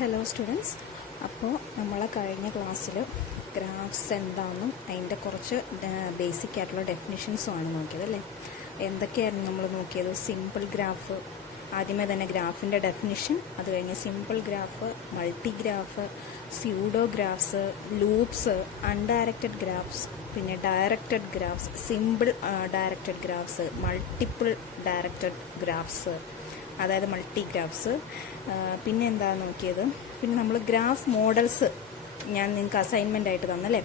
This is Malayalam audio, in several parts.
ഹലോ സ്റ്റുഡൻസ്, അപ്പോൾ നമ്മൾ കഴിഞ്ഞ ക്ലാസ്സിൽ ഗ്രാഫ്സ് എന്താണെന്നും അതിൻ്റെ കുറച്ച് ബേസിക് ആയിട്ടുള്ള ഡെഫിനിഷൻസുമാണ് നോക്കിയത് അല്ലേ. എന്തൊക്കെയായിരുന്നു നമ്മൾ നോക്കിയത്? സിമ്പിൾ ഗ്രാഫ്, ആദ്യമേ തന്നെ ഗ്രാഫിൻ്റെ ഡെഫിനിഷൻ, അത് കഴിഞ്ഞ് simple graph, multigraph, pseudographs, loops, undirected graphs, പിന്നെ directed graphs, simple directed graphs, multiple directed graphs, അതായത് മൾട്ടിഗ്രാഫ്സ്. പിന്നെ എന്താ നോക്കിയത്? പിന്നെ നമ്മൾ ഗ്രാഫ് മോഡൽസ് ഞാൻ നിങ്ങൾക്ക് അസൈൻമെൻ്റ് ആയിട്ട് തന്നല്ലേ.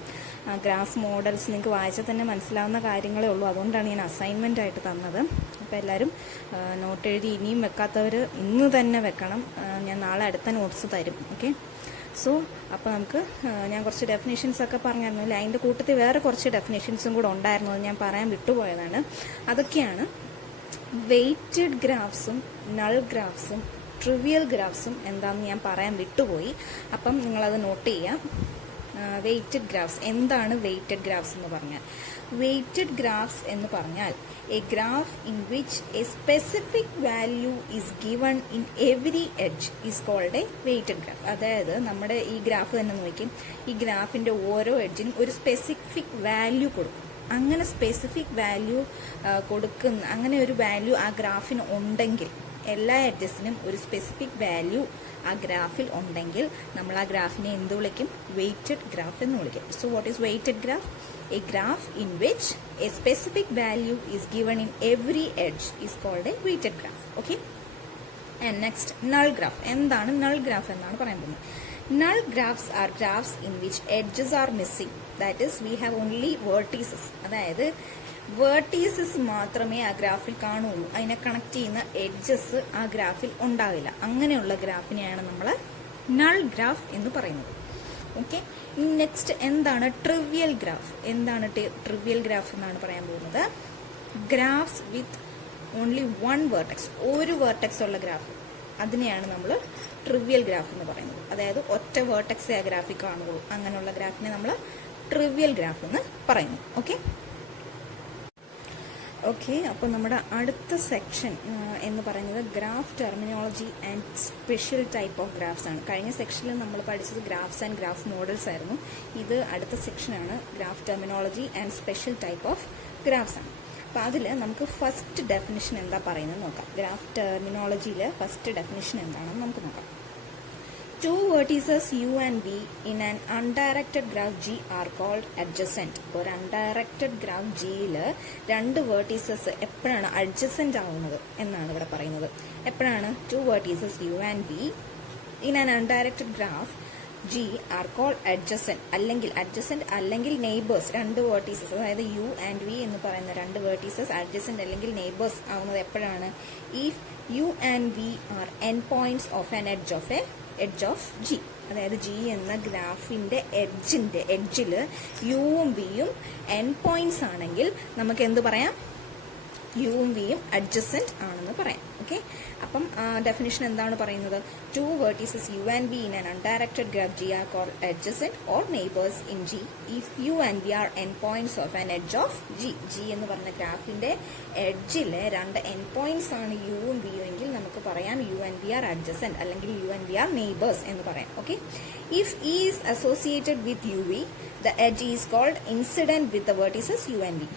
ഗ്രാഫ് മോഡൽസ് നിങ്ങൾക്ക് വായിച്ചാൽ തന്നെ മനസ്സിലാവുന്ന കാര്യങ്ങളേ ഉള്ളൂ, അതുകൊണ്ടാണ് ഞാൻ അസൈൻമെൻ്റ് ആയിട്ട് തന്നത്. അപ്പോൾ എല്ലാവരും നോട്ട് എഴുതി ഇനിയും വെക്കാത്തവർ ഇന്ന് തന്നെ വെക്കണം. ഞാൻ നാളെ അടുത്ത നോട്ട്സ് തരും. ഓക്കെ, സോ അപ്പോൾ നമുക്ക് ഞാൻ കുറച്ച് ഡെഫിനേഷൻസ് ഒക്കെ പറഞ്ഞിരുന്നു അല്ലേ. അതിൻ്റെ കൂട്ടത്തിൽ വേറെ കുറച്ച് ഡെഫിനേഷൻസും കൂടെ ഉണ്ടായിരുന്നു, അത് ഞാൻ പറയാൻ വിട്ടുപോയതാണ്. അതൊക്കെയാണ് വെയ്റ്റഡ് ഗ്രാഫ്സും നൾ ഗ്രാഫ്സും ട്രിവിയൽ ഗ്രാഫ്സും എന്താണെന്ന് ഞാൻ പറയാൻ വിട്ടുപോയി. അപ്പം നിങ്ങളത് നോട്ട് ചെയ്യാം. വെയ്റ്റഡ് ഗ്രാഫ്സ് എന്താണ്? വെയ്റ്റഡ് ഗ്രാഫ്സ് എന്ന് പറഞ്ഞാൽ, വെയ്റ്റഡ് ഗ്രാഫ്സ് എന്ന് പറഞ്ഞാൽ a graph in which a specific value is given in every edge is called a weighted graph. അതായത് നമ്മുടെ ഈ ഗ്രാഫ് തന്നെ നോക്കി, ഈ ഗ്രാഫിൻ്റെ ഓരോ എഡ്ജിനും ഒരു സ്പെസിഫിക് വാല്യൂ കൊടുക്കും. അങ്ങനെ സ്പെസിഫിക് വാല്യൂ കൊടുക്കുന്ന അങ്ങനെ ഒരു വാല്യൂ ആ ഗ്രാഫിന് ഉണ്ടെങ്കിൽ, എല്ലാ എഡ്ജസിനും ഒരു സ്പെസിഫിക് വാല്യൂ ആ ഗ്രാഫിൽ ഉണ്ടെങ്കിൽ നമ്മൾ ആ ഗ്രാഫിനെ എന്ത് വിളിക്കും? വെയ്റ്റഡ് ഗ്രാഫ് എന്ന് വിളിക്കും. So what is weighted graph? A graph in which a specific value is given in every edge is called a weighted graph. Okay, and next null graph. എന്താണ് നൾ ഗ്രാഫ് എന്നാണ് പറയാൻ പോകുന്നത്. Null graphs are graphs in which edges are missing. That is, we have only vertices. അതായത് വെർട്ടീസസ് മാത്രമേ ആ ഗ്രാഫിൽ കാണുള്ളൂ, അതിനെ കണക്ട് ചെയ്യുന്ന എഡ്ജസ് ആ ഗ്രാഫിൽ ഉണ്ടാവില്ല. അങ്ങനെയുള്ള ഗ്രാഫിനെയാണ് നമ്മൾ നൾ ഗ്രാഫ് എന്ന് പറയുന്നത്. ഓക്കെ, നെക്സ്റ്റ് എന്താണ് ട്രിവിയൽ ഗ്രാഫ്? എന്താണ് ട്രിവിയൽ ഗ്രാഫ് എന്നാണ് പറയാൻ പോകുന്നത്. Graphs with only one vertex, ഒരു വെർട്ടെക്സ് ഉള്ള ഗ്രാഫ്, അതിനെയാണ് നമ്മൾ ട്രിവിയൽ ഗ്രാഫ് എന്ന് പറയുന്നത്. അതായത് ഒറ്റ വേർട്ടെക്സ് ആ ഗ്രാഫിൽ കാണുകയുള്ളൂ, അങ്ങനെയുള്ള ഗ്രാഫിനെ നമ്മൾ ട്രിവിയൽ ഗ്രാഫ് എന്ന് പറയുന്നു. ഓക്കെ ഓക്കെ അപ്പോൾ നമ്മുടെ അടുത്ത സെക്ഷൻ എന്ന് പറയുന്നത് graph terminology and special type of graphs ആണ്. കഴിഞ്ഞ സെക്ഷനിൽ നമ്മൾ പഠിച്ചത് ഗ്രാഫ്സ് ആൻഡ് ഗ്രാഫ് മോഡൽസ് ആയിരുന്നു. ഇത് അടുത്ത സെക്ഷനാണ്, graph terminology and special type of graphs ആണ്. അപ്പോൾ അതിൽ നമുക്ക് ഫസ്റ്റ് ഡെഫിനിഷൻ എന്താ പറയുന്നത് നോക്കാം. ഗ്രാഫ് ടെർമിനോളജിയിൽ ഫസ്റ്റ് ഡെഫിനിഷൻ എന്താണെന്ന് നമുക്ക് നോക്കാം. Two vertices u and v in an undirected graph G are called adjacent. ഒരു അൺഡയറക്റ്റഡ് ഗ്രാഫ് ജിയിൽ രണ്ട് വേർട്ടീസസ് എപ്പോഴാണ് അഡ്ജസെന്റ് ആവുന്നത് എന്നാണ് ഇവിടെ പറയുന്നത്. എപ്പോഴാണ്? Two vertices u and v in an undirected graph G are called adjacent അല്ലെങ്കിൽ നെയ്ബേഴ്സ്. രണ്ട് വേർട്ടീസസ്, അതായത് യു ആൻഡ് വി എന്ന് പറയുന്ന രണ്ട് വേർട്ടീസസ് അഡ്ജസെന്റ് അല്ലെങ്കിൽ നെയ്ബേഴ്സ് ആവുന്നത് എപ്പോഴാണ്? If U and V are end points of an edge of G. അതായത് ജി എന്ന ഗ്രാഫിന്റെ എഡ്ജിൽ യുവും വിയും എൻ പോയിന്റ്സ് ആണെങ്കിൽ നമുക്ക് എന്ത് പറയാം? യുവും വിയും അഡ്ജസെന്റ് ആണെന്ന് പറയാം. ഓക്കെ, അപ്പം ഡെഫിനിഷൻ എന്താണ് പറയുന്നത്? Two vertices U and V in an undirected graph G are called adjacent or neighbours in G if U and V are end points of an edge of G. G എന്ന് പറഞ്ഞ ഗ്രാഫിന്റെ എഡ്ജിലെ രണ്ട് എൻ പോയിന്റ്സ് ആണ് യുവും വിയും എങ്കിൽ നമുക്ക് പറയാം u and V are adjacent അല്ലെങ്കിൽ u and V are neighbours എന്ന് പറയാം. Okay, if e is associated with u v the edge is called incident with the vertices U and v.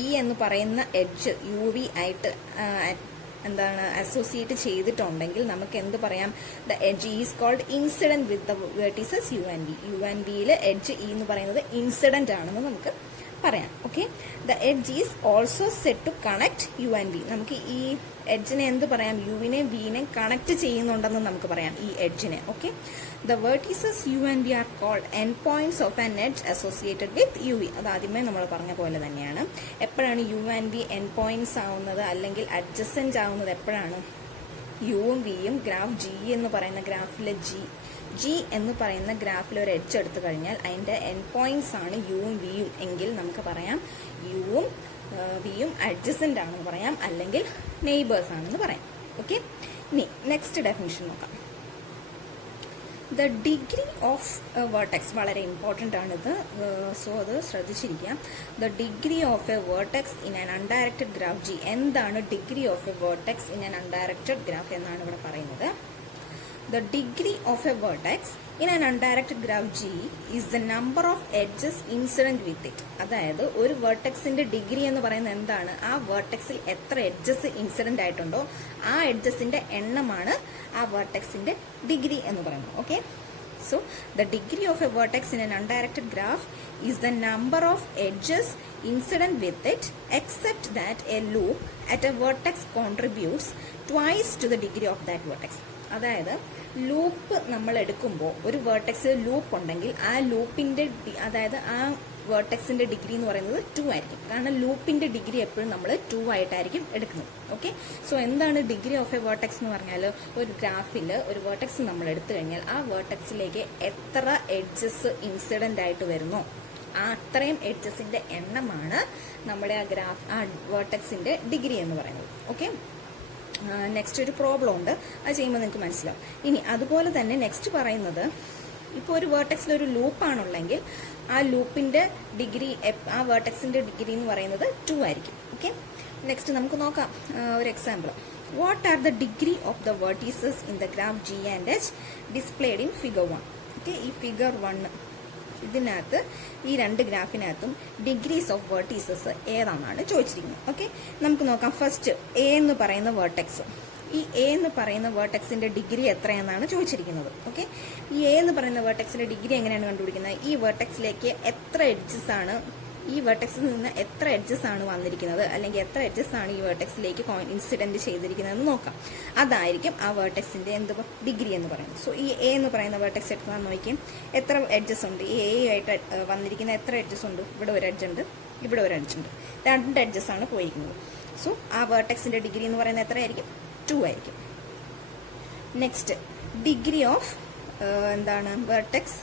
E എന്ന് പറയുന്ന എഡ്ജ് യു വി ആയിട്ട് എന്താണ് അസോസിയേറ്റ് ചെയ്തിട്ടുണ്ടെങ്കിൽ നമുക്ക് എന്ത് പറയാം? The edge is called incident with the vertices U and V. U and വിയിൽ എഡ്ജ് ഇ എന്ന് പറയുന്നത് ഇൻസിഡന്റ് ആണെന്ന് നമുക്ക് പറയാം. Okay, the edge is also set to connect U and V. നമുക്ക് ഈ എഡ്ജിനെ എന്ത് പറയാം? യുവിനെ വിനെ കണക്ട് ചെയ്യുന്നുണ്ടെന്ന് നമുക്ക് പറയാം ഈ എഡ്ജിനെ. Okay, the vertices U and V are called end points of an edge associated with u v. അത് ആദ്യമേ നമ്മൾ പറഞ്ഞ പോലെ തന്നെയാണ്. എപ്പോഴാണ് u and v end points ആവുന്നത് അല്ലെങ്കിൽ അഡ്ജസെന്റ് ആവുന്നത്? എപ്പോഴാണ്? യുവും വിയും ഗ്രാഫ് ജി എന്ന് പറയുന്ന ഗ്രാഫിലെ ജി എന്ന് പറയുന്ന ഗ്രാഫിൽ ഒരു എഡ്ജ് എടുത്തു കഴിഞ്ഞാൽ അതിന്റെ എൻ പോയിന്റ്സ് ആണ് യുവും വിയും എങ്കിൽ നമുക്ക് പറയാം യുവും വിയും അഡ്ജസെന്റ് ആണെന്ന് പറയാം, അല്ലെങ്കിൽ നെയ്ബേഴ്സ് ആണെന്ന് പറയാം. ഓക്കെ, ഇനി നെക്സ്റ്റ് ഡെഫിനിഷൻ നോക്കാം. The degree of a vertex വളരെ ഇമ്പോർട്ടൻ്റ് ആണിത്, സോ അത് ശ്രദ്ധിച്ചിരിക്കാം. The degree of a vertex in an undirected graph G. എന്താണ് degree of a vertex in an undirected graph എന്നാണ് ഇവിടെ പറയുന്നത്. The degree of a vertex in an undirected graph G is the number of edges incident with it. അതായത് ഒരു വെർട്ടെക്സിന്റെ ഡിഗ്രി എന്ന് പറയുന്നത് എന്താണ്? ആ വെർട്ടെക്സിൽ എത്ര എഡ്ജസ് ഇൻസിഡന്റ് ആയിട്ടുണ്ടോ ആ എഡ്ജസിന്റെ എണ്ണമാണ് ആ വെർട്ടെക്സിന്റെ ഡിഗ്രി എന്ന് പറയുന്നത്. Okay, so the degree of a vertex in an undirected graph is the number of edges incident with it, except that a loop at a vertex contributes twice to the degree of that vertex. അതായത് ലൂപ്പ് നമ്മൾ എടുക്കുമ്പോൾ ഒരു വേർട്ടെക്സിൽ ലൂപ്പ് ഉണ്ടെങ്കിൽ ആ ലൂപ്പിന്റെ അതായത് ആ വേർട്ടെക്സിന്റെ ഡിഗ്രി എന്ന് പറയുന്നത് 2 ആയിരിക്കും. കാരണം ലൂപ്പിന്റെ ഡിഗ്രി എപ്പോഴും നമ്മൾ 2 ആയിട്ടായിരിക്കും എടുക്കുന്നത്. ഓക്കെ, സോ എന്താണ് ഡിഗ്രി ഓഫ് എ വേർട്ടെക്സ് എന്ന് പറഞ്ഞാൽ ഒരു ഗ്രാഫിൽ ഒരു വേർട്ടെക്സ് നമ്മൾ എടുത്തു കഴിഞ്ഞാൽ ആ വേർട്ടെക്സിലേക്ക് എത്ര എഡ്ജസ് ഇൻസിഡന്റ് ആയിട്ട് വരുന്നോ ആ അത്രയും എഡ്ജസിന്റെ എണ്ണമാണ് നമ്മുടെ ആ വേർട്ടെക്സിന്റെ ഡിഗ്രി എന്ന് പറയുന്നത്. ഓക്കെ, നെക്സ്റ്റ് ഒരു പ്രോബ്ലം ഉണ്ട്, അത് ചെയ്യുമ്പോൾ നിങ്ങൾക്ക് മനസ്സിലാവും. ഇനി അതുപോലെ തന്നെ നെക്സ്റ്റ് പറയുന്നത്, ഇപ്പോൾ ഒരു വേർട്ടെക്സിൽ ഒരു ലൂപ്പാണുള്ളെങ്കിൽ ആ ലൂപ്പിന്റെ ഡിഗ്രി ആ വേർട്ടെക്സിന്റെ ഡിഗ്രി എന്ന് പറയുന്നത് 2 ആയിരിക്കും. ഓക്കെ, നെക്സ്റ്റ് നമുക്ക് നോക്കാം ഒരു example. What are the degree of the vertices in the graph G and H displayed in figure 1. Okay, ഈ ഫിഗർ 1 ഇതിനകത്ത് ഈ രണ്ട് ഗ്രാഫിനകത്തും ഡിഗ്രീസ് ഓഫ് വെർട്ടീസസ് ഏതാണെന്നാണ് ചോദിച്ചിരിക്കുന്നത്. ഓക്കെ, നമുക്ക് നോക്കാം. ഫസ്റ്റ് എ എന്ന് പറയുന്ന വെർട്ടെക്സ്, ഈ എ എന്ന് പറയുന്ന വേർട്ടെക്സിന്റെ ഡിഗ്രി എത്രയെന്നാണ് ചോദിച്ചിരിക്കുന്നത്. ഓക്കെ, ഈ എ എന്ന് പറയുന്ന വേർട്ടെക്സിന്റെ ഡിഗ്രി എങ്ങനെയാണ് കണ്ടുപിടിക്കുന്നത്? ഈ വേർട്ടെക്സിലേക്ക് എത്ര എഡ്ജസ് ആണ്, ഈ വേർട്ടെക്സിൽ നിന്ന് എത്ര എഡ്ജസ് ആണ് വന്നിരിക്കുന്നത്, അല്ലെങ്കിൽ എത്ര എഡ്ജസ് ആണ് ഈ വേർട്ടെക്സിലേക്ക് ഇൻസിഡന്റ് ചെയ്തിരിക്കുന്നതെന്ന് നോക്കാം. അതായിരിക്കും ആ വേർട്ടെക്സിന്റെ എന്ത് ഡിഗ്രി എന്ന് പറയുന്നത്. സോ ഈ എ എന്ന് പറയുന്ന വേർട്ടെക്സ് എടുക്കാൻ നോക്കിയും എത്ര എഡ്ജസ് ഉണ്ട്, ഈ എ ആയിട്ട് വന്നിരിക്കുന്ന എത്ര എഡ്ജസ് ഉണ്ട്? ഇവിടെ ഒരു എഡ്ജ് ഉണ്ട്, ഇവിടെ ഒരു എഡ്ജ് ഉണ്ട്, 2 എഡ്ജസ് ആണ് പോയിരിക്കുന്നത്. സോ ആ വേർട്ടെക്സിന്റെ ഡിഗ്രി എന്ന് പറയുന്നത് എത്രയായിരിക്കും? 2 ആയിരിക്കും. നെക്സ്റ്റ് ഡിഗ്രി ഓഫ് എന്താണ് vertex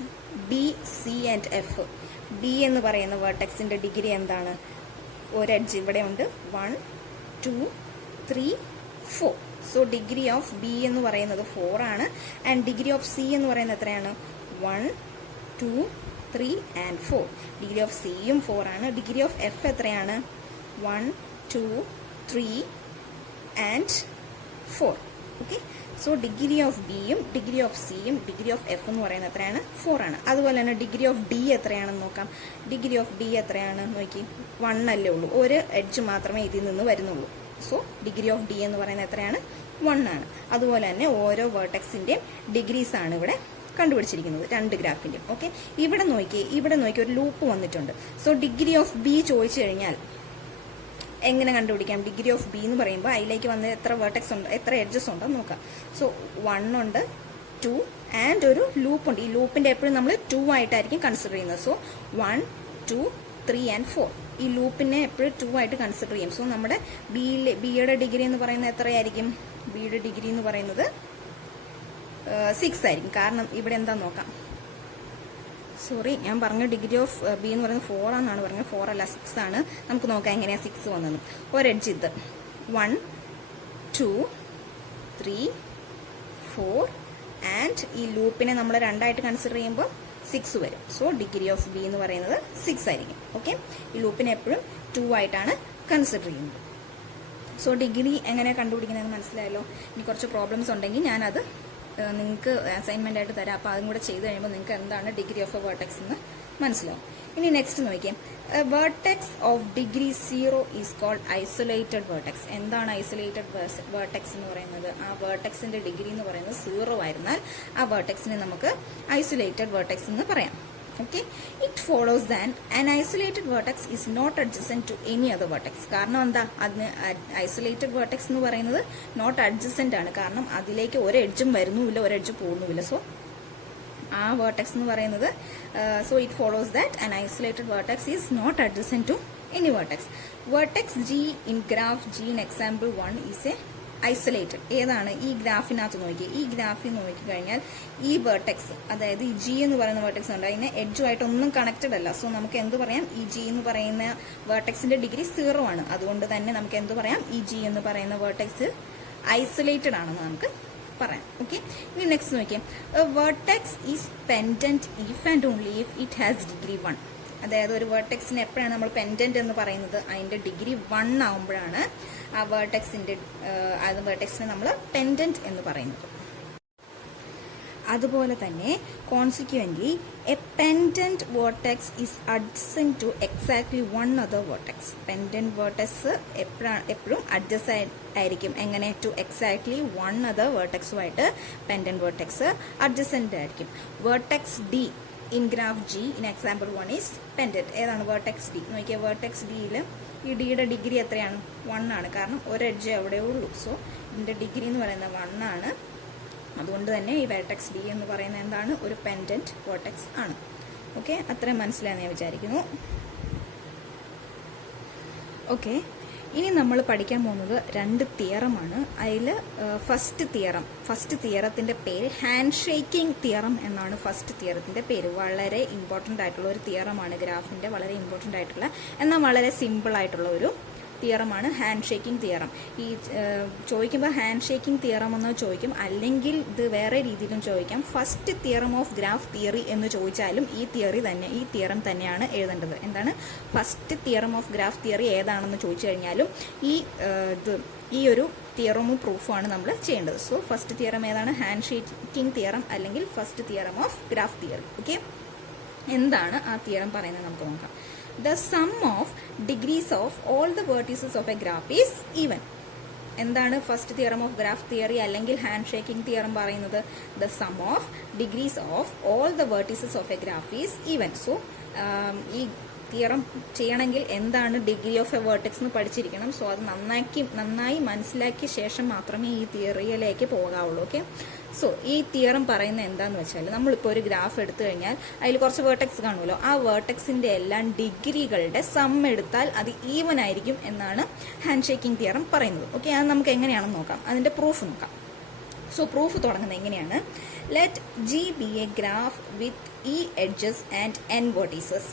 B, C and F. B എന്ന് പറയുന്ന വെർട്ടെക്സിന്റെ ഡിഗ്രി എന്താണ്? ഒരു എഡ്ജ് ഇവിടെ ഉണ്ട്, 1 2 3 4. സോ ഡിഗ്രി ഓഫ് ബി എന്ന് പറയുന്നത് 4 ആണ്. ആൻഡ് ഡിഗ്രി ഓഫ് സി എന്ന് പറയുന്നത് എത്രയാണ്? 1 2 3 ആൻഡ് 4. ഡിഗ്രി ഓഫ് സിയും 4 ആണ്. ഡിഗ്രി ഓഫ് എഫ് എത്രയാണ്? 1 2 3 and 4. Okay, so degree of ബിയും ഡിഗ്രി ഓഫ് സിയും ഡിഗ്രി ഓഫ് എഫ് എന്ന് പറയുന്നത് എത്രയാണ്? 4 ആണ്. അതുപോലെ തന്നെ ഡിഗ്രി ഓഫ് ഡി എത്രയാണെന്ന് നോക്കാം. ഡിഗ്രി ഓഫ് ഡി എത്രയാണ് നോക്കി, 1 അല്ലേ ഉള്ളൂ, ഒരു എഡ്ജ് മാത്രമേ ഇതിൽ നിന്ന് വരുന്നുള്ളൂ. സോ ഡിഗ്രി ഓഫ് ഡി എന്ന് പറയുന്നത് എത്രയാണ്? 1 ആണ്. അതുപോലെ തന്നെ ഓരോ വേർട്ടെക്സിന്റെയും ഡിഗ്രീസ് ആണ് ഇവിടെ കണ്ടുപിടിച്ചിരിക്കുന്നത്, 2 ഗ്രാഫിന്റെയും. ഓക്കെ, ഇവിടെ നോക്കി ഒരു ലൂപ്പ് വന്നിട്ടുണ്ട്. സോ ഡിഗ്രി ഓഫ് ബി ചോദിച്ചു കഴിഞ്ഞാൽ എങ്ങനെ കണ്ടുപിടിക്കാം? ഡിഗ്രി ഓഫ് ബി എന്ന് പറയുമ്പോൾ അതിലേക്ക് വന്ന് എത്ര വേർട്ടെക്സ് ഉണ്ട്, എത്ര എഡ്ജസ് ഉണ്ടെന്ന് നോക്കാം. സോ 1 ഉണ്ട്, 2 ആൻഡ് ഒരു ലൂപ്പ് ഉണ്ട്. ഈ ലൂപ്പിന്റെ എപ്പോഴും നമ്മൾ 2 ആയിട്ടായിരിക്കും കൺസിഡർ ചെയ്യുന്നത്. So 1 2 3 and 4. ഈ ലൂപ്പിനെ എപ്പോഴും 2 ആയിട്ട് കൺസിഡർ ചെയ്യും. സോ നമ്മുടെ ബിയുടെ ഡിഗ്രി എന്ന് പറയുന്നത് എത്രയായിരിക്കും? ബിയുടെ ഡിഗ്രി എന്ന് പറയുന്നത് 6 ആയിരിക്കും. കാരണം ഇവിടെ എന്താ നോക്കാം, സോറി ഞാൻ പറഞ്ഞ ഡിഗ്രി ഓഫ് ബി എന്ന് പറയുന്നത് 4 ആണെന്നാണ് പറഞ്ഞത്. 4 അല്ല, 6 ആണ്. നമുക്ക് നോക്കാം എങ്ങനെയാണ് 6 വന്നത്. ഒരു എഡ്ജ് ഇത് 1 2 3 4 ആൻഡ് ഈ ലൂപ്പിനെ നമ്മൾ 2 ആയിട്ട് കൺസിഡർ ചെയ്യുമ്പോൾ 6 വരും. സോ ഡിഗ്രി ഓഫ് ബി എന്ന് പറയുന്നത് 6 ആയിരിക്കും. ഓക്കെ, ഈ ലൂപ്പിനെ എപ്പോഴും 2 ആയിട്ടാണ് കൺസിഡർ ചെയ്യുന്നത്. സോ ഡിഗ്രി എങ്ങനെ കണ്ടുപിടിക്കുന്നതെന്ന് മനസ്സിലായല്ലോ. ഇനി കുറച്ച് പ്രോബ്ലംസ് ഉണ്ടെങ്കിൽ ഞാനത് നിങ്ങൾക്ക് അസൈൻമെന്റ് ആയിട്ട് തരാം. അപ്പോൾ അതും കൂടെ ചെയ്ത് കഴിയുമ്പോൾ നിങ്ങൾക്ക് എന്താണ് ഡിഗ്രി ഓഫ് എ വേർട്ടെക്സ് എന്ന് മനസ്സിലാവും. ഇനി നെക്സ്റ്റ് നോക്കിയാൽ vertex of degree 0 is called isolated vertex. എന്താണ് ഐസൊലേറ്റഡ് വേർട്ടെക്സ് എന്ന് പറയുന്നത്? ആ വേർട്ടെക്സിന്റെ ഡിഗ്രി എന്ന് പറയുന്നത് 0 ആയിരുന്നാൽ ആ വേർട്ടെക്സിനെ നമുക്ക് ഐസൊലേറ്റഡ് വേർട്ടെക്സ് എന്ന് പറയാം. Okay, it follows that an isolated vertex is not adjacent to any other vertex. കാരണം എന്താ? അതിന് ഐസൊലേറ്റഡ് വേർട്ടെക്സ് എന്ന് പറയുന്നത് നോട്ട് അഡ്ജസന്റ് ആണ്. കാരണം അതിലേക്ക് ഒരു എഡ്ജും വരുന്നുമില്ല, ഒരു എഡ്ജ് പോകുന്നുമില്ല. സോ ആ വേർട്ടെക്സ് എന്ന് പറയുന്നത് so it follows that an isolated vertex is not adjacent to any vertex. Vertex G in graph G in example 1 is a isolated. ഏതാണ്? ഈ ഗ്രാഫിനകത്ത് നോക്കി, ഈ ഗ്രാഫിൽ നോക്കിക്കഴിഞ്ഞാൽ ഈ വേർട്ടെക്സ്, അതായത് ഈ ജി എന്ന് പറയുന്ന വേർട്ടെക്സ് ഉണ്ട്, അതിന് എഡ്ജുമായിട്ടൊന്നും കണക്റ്റഡ് അല്ല. സോ നമുക്ക് എന്ത് പറയാം? ഈ ജി എന്ന് പറയുന്ന വേർട്ടെക്സിന്റെ ഡിഗ്രി 0 ആണ്. അതുകൊണ്ട് തന്നെ നമുക്ക് എന്ത് പറയാം? ഈ ജി എന്ന് പറയുന്ന വേർട്ടെക്സ് ഐസൊലേറ്റഡ് ആണെന്ന് നമുക്ക് പറയാം. ഓക്കെ, ഇനി നെക്സ്റ്റ് നോക്കിയാൽ vertex is pendant if and only if it has degree 1. അതായത് ഒരു വേർട്ടെക്സിന് എപ്പോഴാണ് നമ്മൾ പെൻഡന്റ് എന്ന് പറയുന്നത്? അതിന്റെ ഡിഗ്രി 1 ആവുമ്പോഴാണ് ആ വേർട്ടെക്സിനെ നമ്മൾ പെൻഡന്റ് എന്ന് പറയുന്നത്. അതുപോലെ തന്നെ consequently a pendant vertex is adjacent to exactly one other vertex. Pendant vertex എപ്പോഴും അഡ്ജസ്റ്റ് ആയിരിക്കും. എങ്ങനെ? ടു എക്സാക്ട്ലി വൺ അതർ വേർട്ടെക്സുമായിട്ട് പെൻഡന്റ് വേർട്ടെക്സ് അഡ്ജസൻറ്റ് ആയിരിക്കും. Vertex d in graph G in example 1 is pendant. ഏതാണ് വേർട്ടെക്സ് ഡി? നോക്കിയാൽ വേർട്ടെക്സ് ഡിയിൽ ഈ ഡിയുടെ ഡിഗ്രി എത്രയാണ്? 1 ആണ്. കാരണം ഒരു എഡ്ജ് അവിടെ ഉള്ളൂ. സോ ഇതിൻ്റെ ഡിഗ്രി എന്ന് പറയുന്നത് 1 ആണ്. അതുകൊണ്ട് തന്നെ ഈ വേർട്ടെക്സ് ഡി എന്ന് പറയുന്നത് എന്താണ്? ഒരു പെൻഡന്റ് വേർട്ടെക്സ് ആണ്. ഓക്കെ, അത്രയും മനസ്സിലായെന്ന് ഞാൻ വിചാരിക്കുന്നു. ഓക്കെ, ഇനി നമ്മൾ പഠിക്കാൻ പോകുന്നത് 2 തിയറമാണ്. അതിൽ ഫസ്റ്റ് തിയറത്തിൻ്റെ പേര് ഹാൻഡ് ഷേക്കിംഗ് തിയറം എന്നാണ്. ഫസ്റ്റ് തിയറത്തിൻ്റെ പേര് വളരെ ഇമ്പോർട്ടൻ്റ് ആയിട്ടുള്ള ഒരു തിയറമാണ്. ഗ്രാഫിൻ്റെ വളരെ ഇമ്പോർട്ടൻ്റ് ആയിട്ടുള്ള എന്നാൽ വളരെ സിമ്പിൾ ആയിട്ടുള്ള ഒരു തിയറമാണ് ഹാൻഡ് ഷേക്കിംഗ് തിയറം. ഈ ചോദിക്കുമ്പോൾ ഹാൻഡ് ഷേക്കിംഗ് തിയറം എന്ന് ചോദിക്കും, അല്ലെങ്കിൽ ഇത് വേറെ രീതിയിലും ചോദിക്കാം. First theorem of graph theory എന്ന് ചോദിച്ചാലും ഈ തിയറം തന്നെയാണ് എഴുതേണ്ടത്. എന്താണ് first theorem of graph theory ഏതാണെന്ന് ചോദിച്ചു കഴിഞ്ഞാലും ഈ ഒരു തിയറമും പ്രൂഫുമാണ് നമ്മൾ ചെയ്യേണ്ടത്. സോ ഫസ്റ്റ് തിയറം ഏതാണ്? ഹാൻഡ് ഷേക്കിംഗ് തിയറം അല്ലെങ്കിൽ first theorem of graph theory. Okay, എന്താണ് ആ തിയറം പറയുന്നത് നമുക്ക് നോക്കാം. The sum of degrees of all the vertices of a graph is even. എന്താണ് first theorem of graph theory അല്ലെങ്കിൽ ഹാൻഡ് ഷേക്കിംഗ് തിയറം പറയുന്നത്? The sum of degrees of all the vertices of a graph is even. So ഈ തിയറം ചെയ്യണമെങ്കിൽ എന്താണ് ഡിഗ്രി ഓഫ് എ വേർട്ടെക്സ് എന്ന് പഠിച്ചിരിക്കണം. സോ അത് നന്നായി മനസ്സിലാക്കിയ ശേഷം മാത്രമേ ഈ തിയറിയിലേക്ക് പോകാവുള്ളൂ. ഓക്കെ, സോ ഈ തിയറം പറയുന്നത് എന്താണെന്ന് വെച്ചാൽ, നമ്മളിപ്പോൾ ഒരു ഗ്രാഫ് എടുത്തു കഴിഞ്ഞാൽ അതിൽ കുറച്ച് വേർട്ടെക്സ് കാണുമല്ലോ. ആ വേർട്ടെക്സിൻ്റെ എല്ലാം ഡിഗ്രികളുടെ സം എടുത്താൽ അത് ഈവൻ ആയിരിക്കും എന്നാണ് ഹാൻഡ് ഷേക്കിംഗ് തിയറം പറയുന്നത്. ഓക്കെ, അത് നമുക്ക് എങ്ങനെയാണെന്ന് നോക്കാം. അതിൻ്റെ പ്രൂഫ് നോക്കാം. സോ പ്രൂഫ് തുടങ്ങുന്നത് എങ്ങനെയാണ്? Let G B a graph with E edges and N vertices.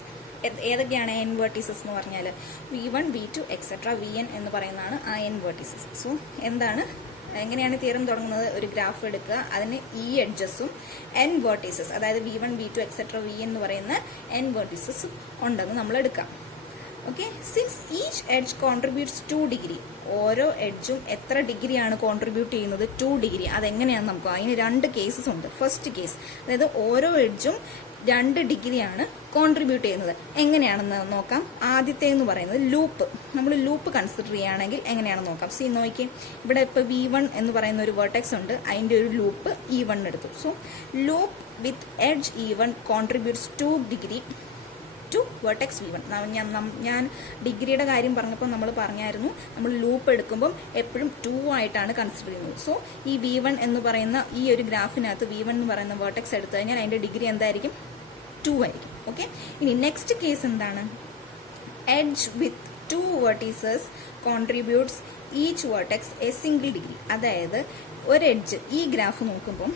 ഏതൊക്കെയാണ് എൻ വേർട്ടീസസ് എന്ന് പറഞ്ഞാൽ? V1, V2 എക്സെട്ര Vn എന്ന് പറയുന്നതാണ് ആ എൻ വേർട്ടീസസ്. സോ എങ്ങനെയാണ് തിയറം തുടങ്ങുന്നത്? ഒരു ഗ്രാഫ് എടുക്കുക, അതിന് ഇ എഡ്ജസും എൻ വേർട്ടീസസ്, അതായത് V1, V2 എക്സെട്ര Vn എന്ന് പറയുന്ന എൻ വേർട്ടീസസ് ഉണ്ടെന്ന് നമ്മൾ എടുക്കാം. Okay, since each edge contributes 2 degree. ഓരോ എഡ്ജും എത്ര ഡിഗ്രിയാണ് കോൺട്രിബ്യൂട്ട് ചെയ്യുന്നത്? 2 ഡിഗ്രി. അതെങ്ങനെയാണെന്ന് നമുക്ക് അതിന് 2 കേസസ് ഉണ്ട്. ഫസ്റ്റ് കേസ്, അതായത് ഓരോ എഡ്ജും 2 ഡിഗ്രിയാണ് കോൺട്രിബ്യൂട്ട് ചെയ്യുന്നത്. എങ്ങനെയാണെന്ന് നോക്കാം. ആദ്യത്തെ എന്ന് പറയുന്നത് ലൂപ്പ്. നമ്മൾ ലൂപ്പ് കൺസിഡർ ചെയ്യുകയാണെങ്കിൽ എങ്ങനെയാണെന്ന് നോക്കാം. സി നോക്കി, ഇവിടെ ഇപ്പോൾ V1 എന്ന് പറയുന്ന ഒരു വേർട്ടെക്സ് ഉണ്ട്, അതിൻ്റെ ഒരു ലൂപ്പ് E1 എടുത്തു. So loop with edge E1 contributes 2 degree to vertex V1. ഞാൻ ഡിഗ്രിയുടെ കാര്യം പറഞ്ഞപ്പോൾ നമ്മൾ പറഞ്ഞായിരുന്നു, നമ്മൾ ലൂപ്പ് എടുക്കുമ്പം എപ്പോഴും 2 ആയിട്ടാണ് കൺസിഡർ ചെയ്യുന്നത്. സോ ഈ V1 എന്ന് പറയുന്ന ഈ ഒരു ഗ്രാഫിനകത്ത് V1 എന്ന് പറയുന്ന വേർട്ടെക്സ് എടുത്തു കഴിഞ്ഞാൽ അതിൻ്റെ ഡിഗ്രി എന്തായിരിക്കും? 2 ആയിരിക്കും. ഓക്കെ, ഇനി നെക്സ്റ്റ് കേസ് എന്താണ്? Edge with 2 vertices contributes each vertex A single degree. അതായത് ഒരു എഡ്ജ് ഈ ഗ്രാഫ് നോക്കുമ്പം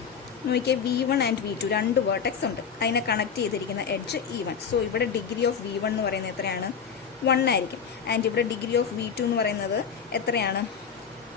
നോക്കിയാൽ V1 ആൻഡ് V2 2 വേർട്ടെക്സ് ഉണ്ട്, അതിനെ കണക്ട് ചെയ്തിരിക്കുന്ന എഡ്ജ് E1. സോ ഇവിടെ ഡിഗ്രി ഓഫ് V1 എന്ന് പറയുന്നത് എത്രയാണ്? 1 ആയിരിക്കും. ആൻഡ് ഇവിടെ ഡിഗ്രി ഓഫ് V2 എന്ന് പറയുന്നത് എത്രയാണ്?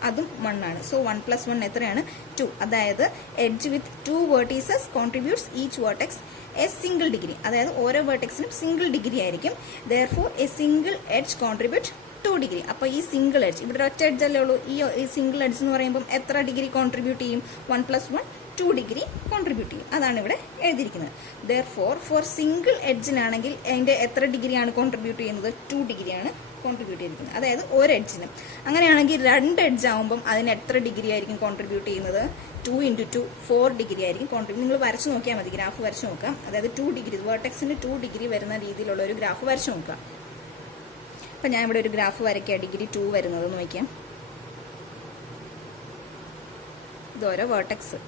അതും 1 ആണ്. സോ 1 + 1 എത്രയാണ്? 2. അതായത് edge with 2 vertices contributes each vertex A single degree. അതായത് ഓരോ വേർട്ടെക്സിനും സിംഗിൾ ഡിഗ്രി ആയിരിക്കും. Therefore A single edge contribute 2 degree. അപ്പോൾ ഈ സിംഗിൾ എഡ്ജ്, ഇവിടെ ഒറ്റ എഡ്ജ് അല്ലേ ഉള്ളൂ. ഈ സിംഗിൾ എഡ്ജ് എന്ന് പറയുമ്പോൾ എത്ര ഡിഗ്രി കോൺട്രിബ്യൂട്ട് ചെയ്യും? 1 + 1 2 ഡിഗ്രി കോൺട്രിബ്യൂട്ട് ചെയ്യും. അതാണ് ഇവിടെ എഴുതിയിരിക്കുന്നത്. ദെയർഫോർ സിംഗിൾ എഡ്ജിനാണെങ്കിൽ അതിൻ്റെ എത്ര ഡിഗ്രിയാണ് കോൺട്രിബ്യൂട്ട് ചെയ്യുന്നത്? 2 ഡിഗ്രിയാണ് കോൺട്രിബ്യൂട്ട് ചെയ്തിരിക്കുന്നത്. അതായത് ഒരു എഡ്ജിന്. അങ്ങനെയാണെങ്കിൽ 2 എഡ്ജ് ആകുമ്പം അതിന് എത്ര ഡിഗ്രി ആയിരിക്കും കോൺട്രിബ്യൂട്ട് ചെയ്യുന്നത്? 2 × 2 4 ഡിഗ്രി ആയിരിക്കും കോൺട്രിബ്യൂട്ട്. നിങ്ങൾ വരച്ച് നോക്കിയാൽ മതി, ഗ്രാഫ് വരച്ച് നോക്കാം. അതായത് 2 ഡിഗ്രി, വേർട്ടെക്സിന് 2 ഡിഗ്രി വരുന്ന രീതിയിലുള്ള ഒരു ഗ്രാഫ് വരച്ച് നോക്കാം. അപ്പം ഞാൻ ഇവിടെ ഒരു ഗ്രാഫ് വരയ്ക്കുക, ഡിഗ്രി 2 വരുന്നത് നോക്കിയാൽ. ഇതോരോ വേർട്ടെക്സ്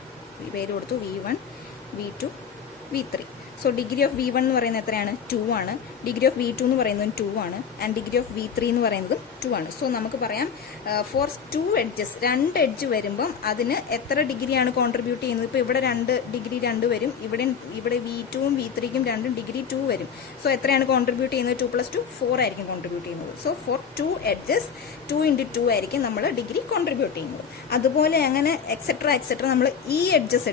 പേര് കൊടുത്തു, V1, V2, V3. So degree of V1 എന്ന് പറയുന്നത് എത്രയാണ്? 2 ആണ്. ഡിഗ്രി ഓഫ് V2 എന്ന് പറയുന്നത് 2 ആണ്. ആൻഡ് ഡിഗ്രി ഓഫ് V3 എന്ന് പറയുന്നത് 2 ആണ്. സോ നമുക്ക് പറയാം ഫോർ 2 എഡ്ജസ്, 2 എഡ്ജ് വരുമ്പം അതിന് എത്ര ഡിഗ്രിയാണ് കോൺട്രിബ്യൂട്ട് ചെയ്യുന്നത്? ഇപ്പോൾ ഇവിടെ 2 ഡിഗ്രി 2 വരും, ഇവിടെ V2ഉം V3ക്കും 2 ഡിഗ്രി 2 വരും. സോ എത്രയാണ് കോൺട്രിബ്യൂട്ട് ചെയ്യുന്നത്? 2 + 2 4 ആയിരിക്കും കോൺട്രിബ്യൂട്ട് ചെയ്യുന്നത്. സോ ഫോർ 2 എഡ്ജസ് 2 × 2 ആയിരിക്കും നമ്മൾ ഡിഗ്രി കോൺട്രിബ്യൂട്ട് ചെയ്യുന്നത്. അതുപോലെ അങ്ങനെ എക്സെട്ര നമ്മൾ ഈ എഡ്ജസ്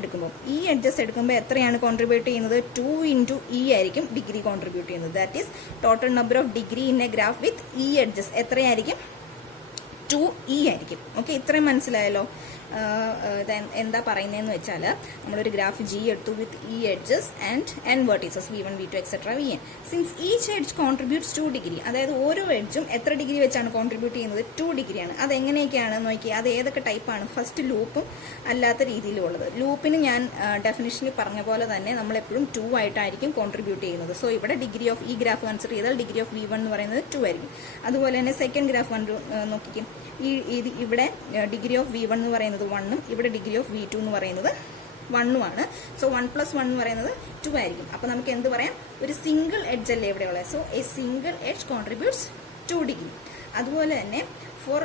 എടുക്കുമ്പോൾ എത്രയാണ് കോൺട്രിബ്യൂട്ട് ചെയ്യുന്നത്? 2 × E ആയിരിക്കും ഡിഗ്രി കോൺട്രിബ്യൂട്ട് ചെയ്യുന്നത്. That is total number of degree in A graph with E edges എത്രയായിരിക്കും? 2E ആയിരിക്കും. ഓക്കെ, ഇത്രയും മനസ്സിലായല്ലോ. എന്താ പറയുന്നതെന്ന് വെച്ചാൽ നമ്മളൊരു ഗ്രാഫ് ജി എടുത്തു വിത്ത് E edges and N vertices v1 v2 etcetera vn. Since each edge contributes 2 degree, അതായത് ഓരോ എഡ്ജും എത്ര ഡിഗ്രി വെച്ചാണ് കോൺട്രിബ്യൂട്ട് ചെയ്യുന്നത്? 2 ഡിഗ്രിയാണ്. അതെങ്ങനെയൊക്കെയാണ് നോക്കിയാൽ അത് ഏതൊക്കെ ടൈപ്പാണ്? ഫസ്റ്റ് ലൂപ്പും അല്ലാത്ത രീതിയിലും ഉള്ളത്. ലൂപ്പിന് ഞാൻ ഡെഫിനിഷനിൽ പറഞ്ഞ പോലെ തന്നെ നമ്മളെപ്പോഴും 2 ആയിട്ടായിരിക്കും കോൺട്രിബ്യൂട്ട് ചെയ്യുന്നത്. സോ ഇവിടെ ഡിഗ്രി ഓഫ് ഈ ഗ്രാഫ് കൺസിഡർ ചെയ്താൽ ഡിഗ്രി ഓഫ് v1 എന്ന് പറയുന്നത് 2 ആയിരിക്കും. അതുപോലെ തന്നെ സെക്കൻഡ് ഗ്രാഫ് നോക്കിക്കും, ഇവിടെ ഡിഗ്രി ഓഫ് v1 എന്ന് പറയുന്നത് 1ഉം ഇവിടെ ഡിഗ്രി ഓഫ് v2 എന്ന് പറയുന്നത് 1ഉമാണ്. സോ 1 + 1 എന്ന് പറയുന്നത് 2 ആയിരിക്കും. അപ്പോൾ നമുക്ക് എന്ത് പറയാം? ഒരു സിംഗിൾ എഡ്ജ് അല്ലേ ഇവിടെയുള്ളത്. So a single edge contributes 2 degree. അതുപോലെ തന്നെ for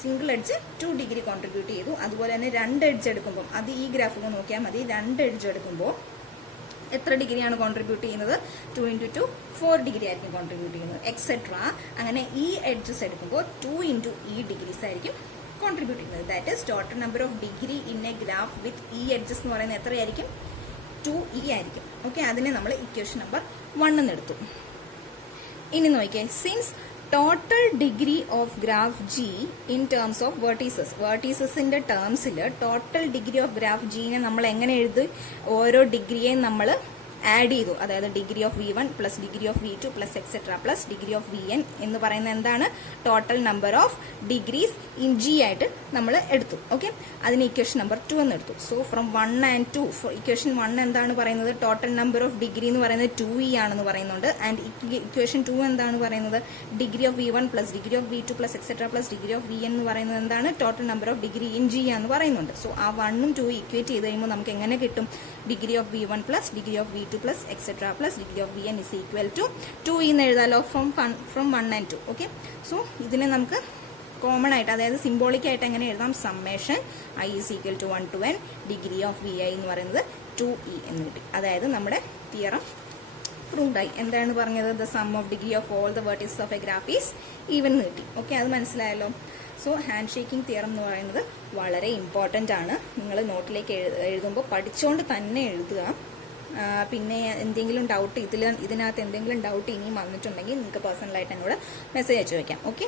single edge 2 degree contribute ചെയ്തു. അതുപോലെ തന്നെ 2 എഡ്ജ് എടുക്കുമ്പോൾ, അത് ഈ ഗ്രാഫിൽ നോക്കിയാൽ മതി, 2 എഡ്ജ് എടുക്കുമ്പോൾ എത്ര ഡിഗ്രിയാണ് കോൺട്രിബ്യൂട്ട് ചെയ്യുന്നത്? 2 × 2 4 ഡിഗ്രി ആയിരിക്കും കോൺട്രിബ്യൂട്ട് ചെയ്യുന്നത്, എക്സെട്ര. അങ്ങനെ ഈ എഡ്ജസ് എടുക്കുമ്പോൾ 2 × e ഡിഗ്രീസ് ആയിരിക്കും കോൺട്രിബ്യൂട്ട് ചെയ്യുന്നത്. That is total number of degree in A graph with E edges എന്ന് പറയുന്നത് എത്രയായിരിക്കും? 2e ആയിരിക്കും. ഓക്കെ, അതിനെ നമ്മൾ ഇക്വേഷൻ നമ്പർ 1 എന്ന് എടുത്തു. ഇനി നോക്കിയേ, since total degree of graph G in terms of vertices, വെർട്ടീസസിന്റെ ടേംസിൽ ടോട്ടൽ ഡിഗ്രി ഓഫ് ഗ്രാഫ് ജിനെ നമ്മൾ എങ്ങനെ എഴുതി? ഓരോ ഡിഗ്രിയെയും നമ്മൾ ആഡ് ചെയ്തു. അതായത് degree of v1 plus degree of v2 plus etcetera plus degree of vn എന്ന് പറയുന്നത് എന്താണ്? Total number of degrees in G ആയിട്ട് നമ്മൾ എടുത്തു. ഓക്കെ, അതിന് ഇക്വേഷൻ നമ്പർ 2 എന്ന് എടുത്തു. സോ ഫ്രം 1 and 2, ഇക്വേഷൻ 1 എന്താണ് പറയുന്നത്? ടോട്ടൽ നമ്പർ ഓഫ് ഡിഗ്രി എന്ന് പറയുന്നത് 2e ആണെന്ന് പറയുന്നുണ്ട്. ആൻഡ് ഇക്വേഷൻ 2 എന്താണ് പറയുന്നത്? Degree of v1 plus degree of v2 plus etcetera plus degree of vn എന്ന് പറയുന്നത് എന്താണ്? Total number of degree in G ആണെന്ന് പറയുന്നുണ്ട്. സോ ആ 1ഉം 2ഉം ഇക്വേറ്റ് ചെയ്ത് കഴിയുമ്പോൾ നമുക്ക് എങ്ങനെ കിട്ടും? Degree of v1 plus degree of v2 plus etcetera plus degree of vn is equal to 2e എന്ന് എഴുതാലോ, ഫ്രം 1 and 2. ഓക്കെ, സോ ഇതിനെ നമുക്ക് കോമൺ ആയിട്ട്, അതായത് സിംബോളിക് ആയിട്ട് എങ്ങനെ എഴുതാം? Summation i is equal to 1 to n degree of vi എന്ന് പറയുന്നത് 2e എന്ന് കിട്ടി. അതായത് നമ്മുടെ തിയറം പ്രൂവ്ഡ് ആയി. എന്താണ് പറഞ്ഞത്? The sum of degree of all the vertices of A graph is even എന്ന് കിട്ടി. ഓക്കെ, അത് മനസ്സിലായല്ലോ. സോ ഹാൻഡ് ഷേക്കിംഗ് തിയറം എന്ന് പറയുന്നത് വളരെ ഇമ്പോർട്ടൻ്റ് ആണ്. നിങ്ങൾ നോട്ടിലേക്ക് എഴുതുമ്പോൾ പഠിച്ചുകൊണ്ട് തന്നെ എഴുതുക. പിന്നെ എന്തെങ്കിലും ഡൗട്ട് ഇതിനകത്ത് എന്തെങ്കിലും ഡൗട്ട് ഇനിയും വന്നിട്ടുണ്ടെങ്കിൽ നിങ്ങൾക്ക് പേഴ്സണലായിട്ട് എന്നോട് മെസ്സേജ് അയച്ചു വയ്ക്കാം. ഓക്കെ,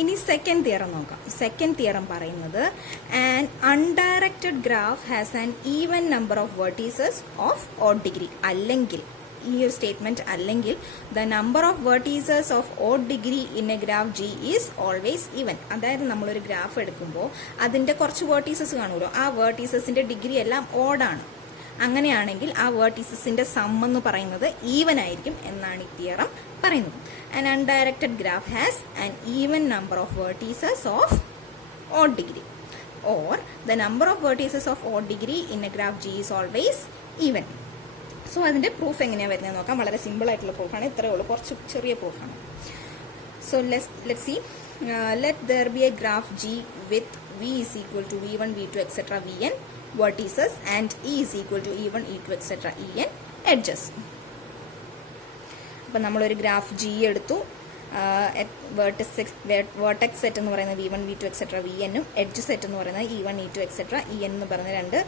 ഇനി സെക്കൻഡ് തിയറം നോക്കാം. സെക്കൻഡ് തിയറം പറയുന്നത് an undirected graph has an even number of vertices of odd degree. അല്ലെങ്കിൽ ഈ ഒരു സ്റ്റേറ്റ്മെന്റ് അല്ലെങ്കിൽ the number of vertices of odd degree in A graph G is always even. അതായത് നമ്മളൊരു ഗ്രാഫ് എടുക്കുമ്പോൾ അതിന്റെ കുറച്ച് വെർട്ടീസസ് കാണുമല്ലോ, ആ വെർട്ടീസസിന്റെ ഡിഗ്രി എല്ലാം ഓഡാണ്. അങ്ങനെയാണെങ്കിൽ ആ വെർട്ടീസസിന്റെ സം എന്ന് പറയുന്നത് ഈവൻ ആയിരിക്കും എന്നാണ് ഈ തിയറം പറയുന്നത്. An undirected graph has an even number of vertices of odd degree, or the number of vertices of odd degree in a graph G is always even. So അതിന്റെ പ്രൂഫ് എങ്ങനെയാണ് വരുന്നത് നോക്കാം. വളരെ സിമ്പിൾ ആയിട്ടുള്ള പ്രൂഫാണ്, ഇത്രയേ ഉള്ളൂ, കുറച്ച് ചെറിയ പ്രൂഫാണ്. So let see, let there be a graph G with v is equal to v1 v2 etc vn vertices and e is equal to e1 e2 etc en edges. അപ്പം നമ്മളൊരു ഗ്രാഫ് ജി എടുത്തു. വെർട്ടെക്സ് സെറ്റ് എന്ന് പറയുന്നത് v1 v2 etcetera vn-ഉം edge set എന്ന് പറയുന്നത് e1 e2 എക്സെട്ര en എന്ന് പറയുന്ന രണ്ട്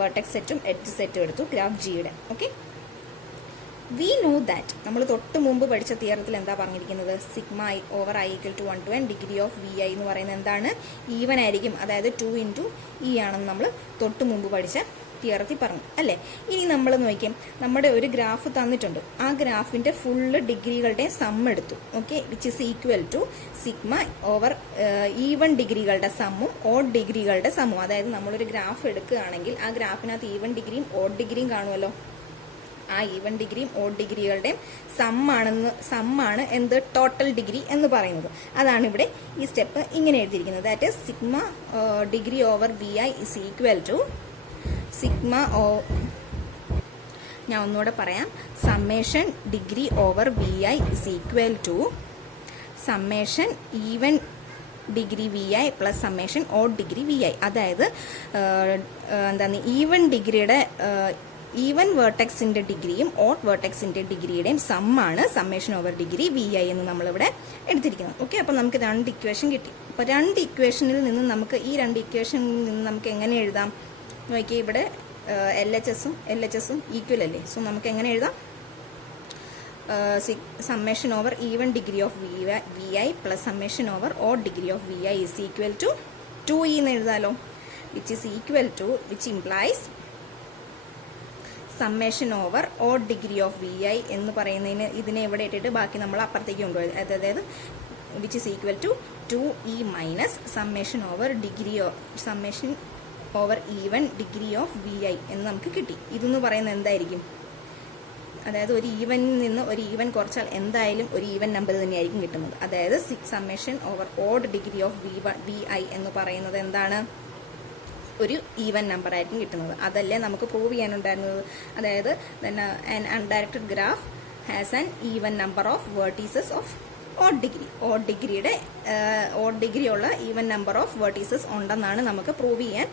വെർട്ടെക്സ് സെറ്റും എഡ്ജ് സെറ്റും എടുത്തു ഗ്രാഫ് ജിയുടെ. ഓക്കെ, വി നോ ദാറ്റ് നമ്മൾ തൊട്ട് മുമ്പ് പഠിച്ച തിയറത്തിൽ എന്താ പറഞ്ഞിരിക്കുന്നത്? Sigma i over i equal to 1 to n degree of vi എന്ന് പറയുന്നത് എന്താണ്? ഈവൻ ആയിരിക്കും. അതായത് 2 × e ആണെന്ന് നമ്മൾ തൊട്ട് മുമ്പ് പഠിച്ച തിയറത്തിൽ പറഞ്ഞു അല്ലേ. ഇനി നമ്മൾ നോക്കിയാൽ നമ്മുടെ ഒരു ഗ്രാഫ് തന്നിട്ടുണ്ട്. ആ ഗ്രാഫിന്റെ ഫുള്ള് ഡിഗ്രികളുടെ സം എടുത്തു. Okay, which is equal to sigma over even ഡിഗ്രികളുടെ സമ്മും ഓഡ് ഡിഗ്രികളുടെ സമ്മും. അതായത് നമ്മളൊരു ഗ്രാഫ് എടുക്കുകയാണെങ്കിൽ ആ ഗ്രാഫിനകത്ത് ഈവൻ ഡിഗ്രിയും ഓഡ് ഡിഗ്രിയും കാണുമല്ലോ. ആ ഈവൻ ഡിഗ്രിയും ഓഡ് ഡിഗ്രികളുടെയും സമ്മാണ് എന്ത്? ടോട്ടൽ ഡിഗ്രി എന്ന് പറയുന്നത്. അതാണ് ഇവിടെ ഈ സ്റ്റെപ്പ് ഇങ്ങനെ എഴുതിയിരിക്കുന്നത്. That is sigma degree over vi is equal to sigma ഞാൻ ഒന്നുകൂടെ പറയാം. Summation degree over vi is equal to summation even degree vi plus summation odd degree vi. അതായത് എന്താണ്? ഈവൻ ഡിഗ്രിയുടെ ഈവൻ വേർട്ടെക്സിന്റെ ഡിഗ്രിയും ഓഡ് വേർട്ടെക്സിന്റെ ഡിഗ്രിയുടെയും സമ്മാണ് സമ്മേഷൻ ഓവർ ഡിഗ്രി vi എന്ന് നമ്മളിവിടെ എടുത്തിരിക്കുന്നത്. ഓക്കെ, അപ്പം നമുക്ക് രണ്ട് ഇക്വേഷൻ കിട്ടി. അപ്പോൾ രണ്ട് ഇക്വേഷനിൽ നിന്ന് നമുക്ക് ഈ രണ്ട് ഇക്വേഷനിൽ നിന്ന് നമുക്ക് എങ്ങനെ എഴുതാം നോക്കിയാൽ ഇവിടെ LHSഉം ഈക്വൽ അല്ലേ. സോ നമുക്ക് എങ്ങനെ എഴുതാം? Summation over even degree of vi plus summation over odd degree of vi is equal to 2e എന്ന് എഴുതാലോ, which is equal to, which implies summation over odd degree of V I എന്ന് പറയുന്നതിന് ഇതിനെ ഇവിടെ ഇട്ടിട്ട് ബാക്കി നമ്മൾ അപ്പുറത്തേക്ക് കൊണ്ടുപോയത്, അതായത് which is equal to 2e minus summation over even degree of V I എന്ന് നമുക്ക് കിട്ടി. ഇതെന്ന് പറയുന്നത് എന്തായിരിക്കും, അതായത് ഒരു ഈവനിൽ നിന്ന് ഒരു ഈവൻ കുറച്ചാൽ എന്തായാലും ഒരു ഈവൻ നമ്പർ തന്നെയായിരിക്കും കിട്ടുന്നത്. അതായത് summation over odd degree of V I എന്ന് പറയുന്നത് എന്താണ്, ഒരു ഈവൻ നമ്പർ ആയിരിക്കും കിട്ടുന്നത്. അതല്ലേ നമുക്ക് പ്രൂവ് ചെയ്യാനുണ്ടായിരുന്നത്. അതായത് an undirected graph has an even number of vertices of odd degree. Odd degree ഉള്ള ഈവൻ നമ്പർ ഓഫ് വെർട്ടീസസ് ഉണ്ടെന്നാണ് നമുക്ക് പ്രൂവ് ചെയ്യാൻ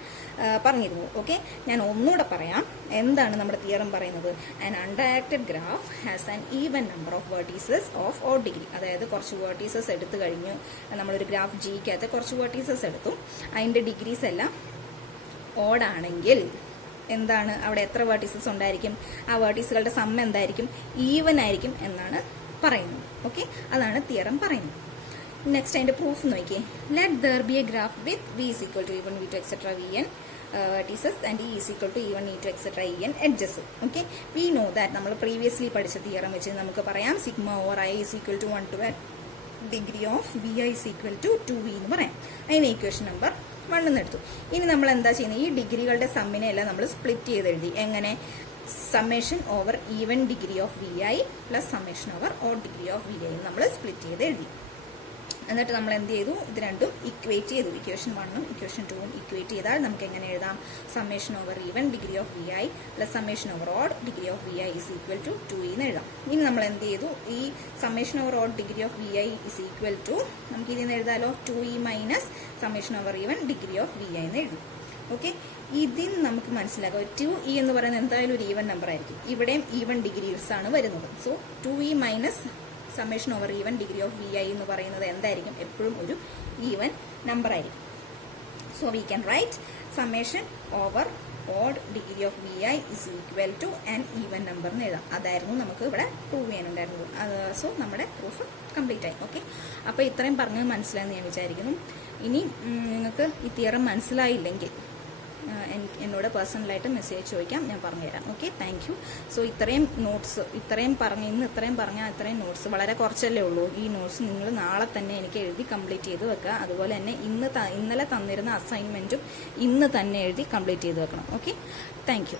പറഞ്ഞിരുന്നത്. ഓക്കെ, ഞാൻ ഒന്നുകൂടെ പറയാം എന്താണ് നമ്മുടെ തിയറം പറയുന്നത്. an undirected graph has an even number of vertices of odd degree. അതായത് കുറച്ച് വെർട്ടീസസ് എടുത്തു കഴിഞ്ഞു, നമ്മളൊരു ഗ്രാഫ് ജിക്കകത്ത് കുറച്ച് വെർട്ടീസസ് എടുത്തു, അതിൻ്റെ ഡിഗ്രീസ് എല്ലാം ഓടാണെങ്കിൽ എന്താണ്, അവിടെ എത്ര വെർട്ടീസസ് ഉണ്ടായിരിക്കും, ആ വെർട്ടീസുകളുടെ സം എന്തായിരിക്കും, ഈവൻ ആയിരിക്കും എന്നാണ് പറയുന്നത്. ഓക്കെ, അതാണ് തിയറം പറയുന്നത്. നെക്സ്റ്റ് അതിന്റെ പ്രൂഫ് നോക്കിയേ. Let there be a graph with V is equal to E1 E2 etcetera Vn vertices and E is equal to E1 E2 etcetera En edges. Okay, we know that നമ്മൾ പ്രീവിയസ്ലി പഠിച്ച തിയറം വെച്ച് നമുക്ക് പറയാം sigma over I is equal to 1 to degree of V I is equal to 2v എന്ന് പറയാം. അതിന് ഇക്വേഷൻ നമ്പർ 1 എന്ന് എടുത്തു. ഇനി നമ്മൾ എന്താ ചെയ്യുന്നത്, ഈ ഡിഗ്രികളുടെ സമ്മിനെ എല്ലാം നമ്മൾ സ്പ്ലിറ്റ് ചെയ്ത് എഴുതി. എങ്ങനെ, summation over even degree of V I plus summation over odd degree of V I നമ്മൾ സ്പ്ലിറ്റ് ചെയ്ത് എഴുതി. എന്നിട്ട് നമ്മൾ എന്ത് ചെയ്തു, ഇത് രണ്ടും ഇക്വേറ്റ് ചെയ്തു. ഇക്വേഷൻ 1ഉം ഇക്വേഷൻ 2ഉം ഇക്വേറ്റ് ചെയ്താൽ നമുക്ക് എങ്ങനെ എഴുതാം, summation over even degree of V I plus summation over odd degree of V i is equal to 2e എന്ന് എഴുതാം. ഇനി നമ്മൾ എന്ത് ചെയ്തു, ഈ summation over odd degree of V i is equal to നമുക്ക് ഇതിൽ നിന്ന് എഴുതാലോ 2e minus summation over even degree of V I എന്ന് എഴുതും. ഓക്കെ, ഇതിൽ നമുക്ക് മനസ്സിലാക്കാം 2e എന്ന് പറയുന്നത് എന്തായാലും ഒരു ഈവൻ നമ്പർ ആയിരിക്കും. ഇവിടെയും ഈവൻ ഡിഗ്രീസ് ആണ് വരുന്നത്. So 2e minus summation over even degree of V I എന്ന് പറയുന്നത് എന്തായിരിക്കും, എപ്പോഴും ഒരു ഈവൻ നമ്പർ ആയിരിക്കും. So we can write summation over odd degree of V i is equal to an even number എന്ന് എഴുതാം. അതായിരുന്നു നമുക്ക് ഇവിടെ പ്രൂവ് ചെയ്യാനുണ്ടായിരുന്നത്. സോ നമ്മുടെ പ്രൂഫ് കംപ്ലീറ്റ് ആയി. ഓക്കെ, അപ്പോൾ ഇത്രയും പറഞ്ഞത് മനസ്സിലായെന്ന് ഞാൻ വിചാരിക്കുന്നു. ഇനി നിങ്ങൾക്ക് ഈ തിയറം മനസ്സിലായില്ലെങ്കിൽ എന്നോട് പേഴ്സണലായിട്ട് മെസ്സേജ് ചോദിക്കാം, ഞാൻ പറഞ്ഞുതരാം. Okay, thank you. സോ ഇത്രയും നോട്ട്സ് ഇത്രയും പറഞ്ഞാൽ ഇത്രയും നോട്ട്സ് വളരെ കുറച്ചല്ലേ ഉള്ളൂ. ഈ നോട്ട്സ് നിങ്ങൾ നാളെ തന്നെ എനിക്ക് എഴുതി കംപ്ലീറ്റ് ചെയ്ത് വെക്കുക. അതുപോലെ തന്നെ ഇന്നലെ തന്നിരുന്ന അസൈൻമെൻറ്റും ഇന്ന് തന്നെ എഴുതി കംപ്ലീറ്റ് ചെയ്ത് വെക്കണം. Okay, thank you.